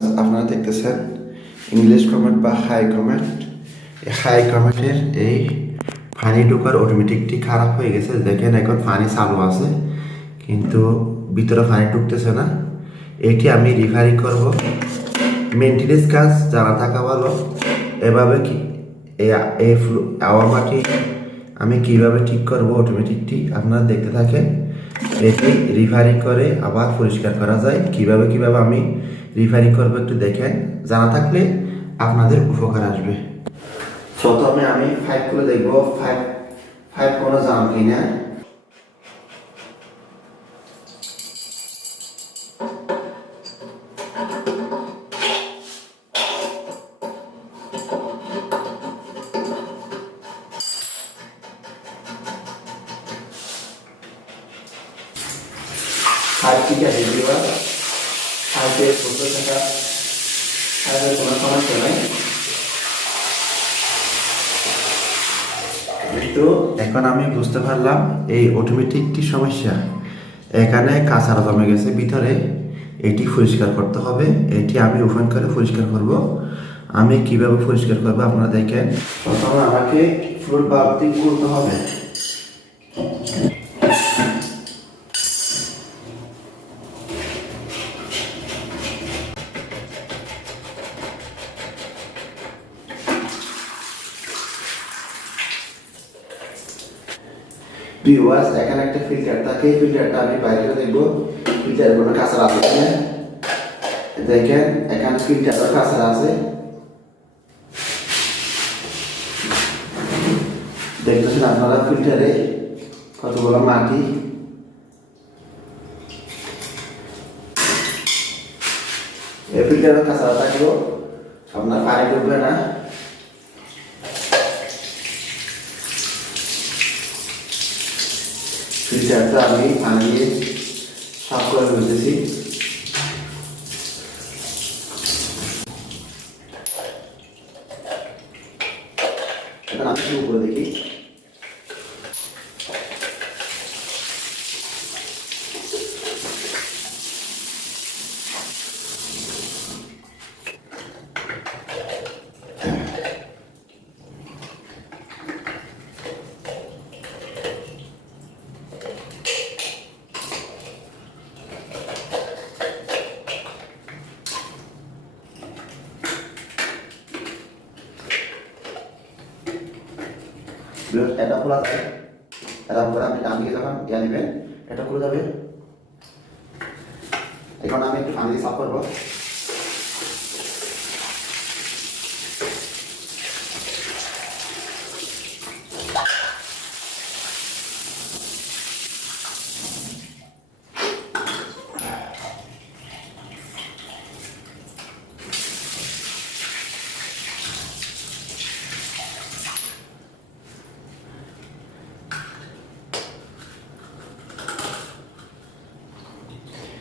আপনারা দেখতেছেন English comment বা হাই কমেন্ট এই হাই কমেন্টের এই পানি ঢোকার অটোমেটিকটি খারাপ হয়ে গেছে। দেখেন এখন পানি চালু আছে, কিন্তু ভিতরে পানি ঢুকতেছে না। এটি আমি রিফারিং করব। মেনটেনেন্স কাজ জানা থাকা ভালো, এভাবে কি এই এই ফ্লো- আওয়ার মাটি আমি কীভাবে ঠিক করব অটোমেটিকটি আপনারা দেখতে থাকেন। এটি রিফারিং করে, আবার পরিষ্কার করা যায়। কীভাবে কীভাবে আমি রিফারিং করব একটু দেখেন। জানা থাকলে আপনাদের উপকার আসবে। প্রথমে আমি ফাইভ করে দেখব। ফাইভ ফাইভ কোনো জাম কিনা ফাইভ ঠিক আছে ফাইভের সত্তর টাকা ফাইভের কোনো সমস্যা নাই। তো এখন আমি বুঝতে পারলাম এই অটোমেটিকটি সমস্যা? এখানে কাঁচারা জমে গেছে ভিতরে, এটি পরিষ্কার করতে হবে, এটি আমি ওপেন করে পরিষ্কার করব। আমি কীভাবে পরিষ্কার করব আপনারা দেখেন। প্রথমে আমাকে ফ্লোর বাল্বটি করতে হবে। ভিউয়ার্স এখানে একটা ফিল্টার থাকে ফিল্টারটা আমি বাইরে দেখব। ফিল্টার কোনো কাঁচা আছে দেখেন, এখানে ফিল্টারও কাঁচা আছে। দেখতেছেন আপনারা ফিল্টারে কতগুলো মাটি? এই ফিল্টারও কাঁচা থাকলেও আপনার পানি ঢুকবে না। ফিল্টারটা আমি পানি দিয়ে সাফ করে ফেলতেছি এখন আমি শুরু করে দেখি এটা খোলা যাবে। এটা করে আপনি ডান দিকে যখন ইয়া নেবেন এটা খুলে যাবে। এখন আমি একটু পানি দিয়ে সাফ করব।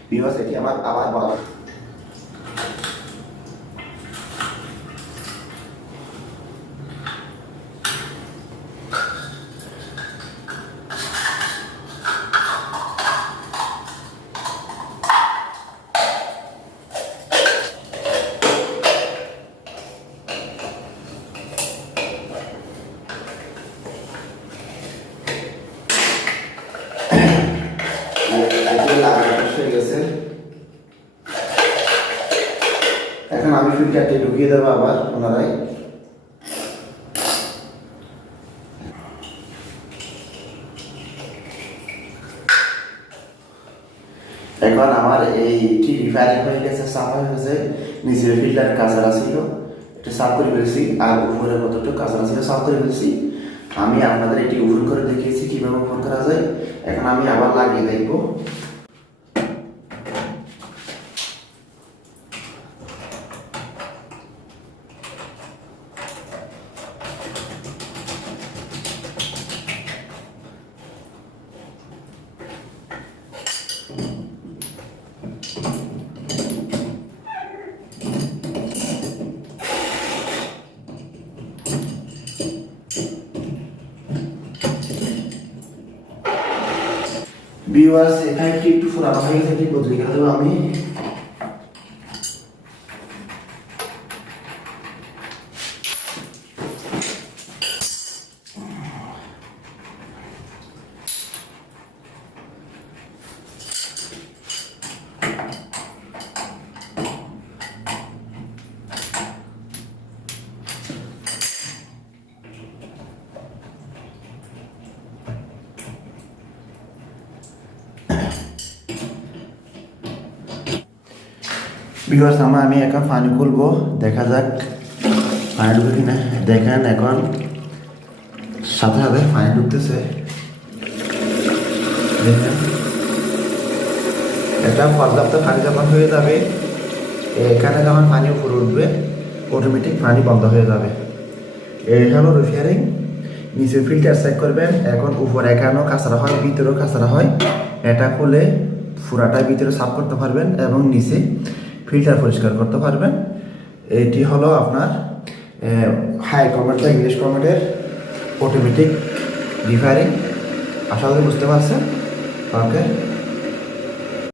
বিকজ এটি আমার আবার বড় হয়ে গেছে। এখন আমি ফিল্টারটি ঢুকিয়ে দেবো আবার পুনরায়। এখন আমার এইটি রিফায়ারিং হয়ে গেছে সাফ হয়ে গেছে। নিচের ফিল্টার কাঁচারা ছিল এটা সাফ করে ফেলেছি, আর উপরে কতটুকু কাঁচারা ছিল সাফ করে ফেলেছি। আমি আপনাদের এটি ওপেন করে দেখিয়েছি, কীভাবে ওপেন করা যায়। এখন আমি আবার লাগিয়ে দেখব। ভিউয়ার্স এখানে একটু একটু ফুরানো থেকে বদলে গেল আমি ভিউয়ার্স আমার, আমি এখন পানি খুলবো। দেখা যাক পানি ঢুকে কিনা। দেখেন এখন সাথে সাথে পানি ঢুকতেছে। এটা পর্যাপ্ত পানি যখন হয়ে যাবে, এখানে যখন পানি উপরে উঠবে অটোমেটিক পানি বন্ধ হয়ে যাবে। এই হলো রিফিয়ারিং নিচে ফিল্টার চেক করবেন। এখন উপরে এখানেও কাঁচরা হয়, ভিতরেও কাঁচরা হয়। এটা খুলে পুরাটা ভিতরে সাফ করতে পারবেন এবং নিচে ফিল্টার পরিষ্কার করতে পারবেন। এটি হলো আপনার হাই কমেন্ট বা ইংলিশ কমেন্টের অটোমেটিক রিফারিং আশা করি বুঝতে পারছেন? ওকে